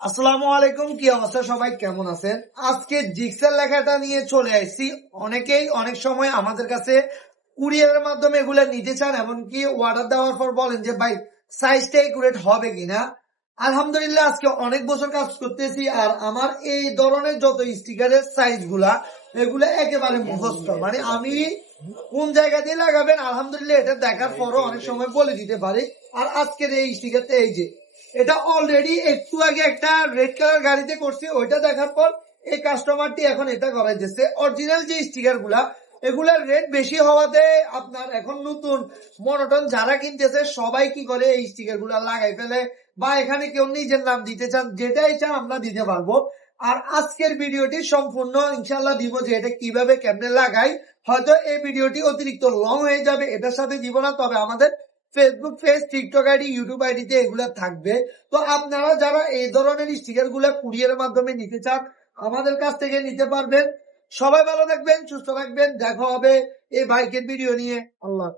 আসসালামু আলাইকুম, কি অবস্থা? সবাই কেমন আছেন? আজকে জিক্সের লেখাটা নিয়ে চলে আসছি। অনেকেই অনেক সময় আমাদের কাছে কুরিয়ারের মাধ্যমে এগুলা নিতে চান, এমনকি অর্ডার দেওয়ার পর বলেন যে ভাই সাইজটা একুরেট হবে কিনা। আলহামদুলিল্লাহ আজকে অনেক বছর কাজ করতেছি, আর আমার এই ধরনের যত স্টিকারের সাইজ গুলা এগুলা একেবারে মুখস্থ। মানে আমি কোন জায়গা দিয়ে লাগাবেন আলহামদুলিল্লাহ এটা দেখার পরও অনেক সময় বলে দিতে পারি। আর আজকের এই স্টিকারটা এই যে এটা অলরেডি একটু আগে একটা রেড কালার গাড়িতে করছি, ওইটা দেখার পর এই কাস্টমারটি এখন এটা করাইতেছে। অরিজিনাল যে স্টিকার গুলা এগুলার রেট বেশি হওয়াতে আপনার এখন নতুন মনোটন যারা কিনতেছে সবাই কি করে এই স্টিকার গুলা লাগাই ফেলে, বা এখানে কেউ নিজের নাম দিতে চান, যেটাই চান আমরা দিতে পারবো। আর আজকের ভিডিওটি সম্পূর্ণ ইনশাল্লাহ দিব যে এটা কিভাবে কেমনে লাগাই। হয়তো এই ভিডিওটি অতিরিক্ত লং হয়ে যাবে, এটার সাথে দিব না, তবে আমাদের Facebook page, TikTok ID, YouTube আইডিতে এগুলা থাকবে। তো আপনারা যারা এই ধরনের স্টিকার গুলা কুরিয়ারের মাধ্যমে নিতে চান আমাদের কাছ থেকে নিতে পারবেন। সবাই ভালো থাকবেন, সুস্থ থাকবেন, দেখা হবে এই বাইকের ভিডিও নিয়ে। আল্লাহ।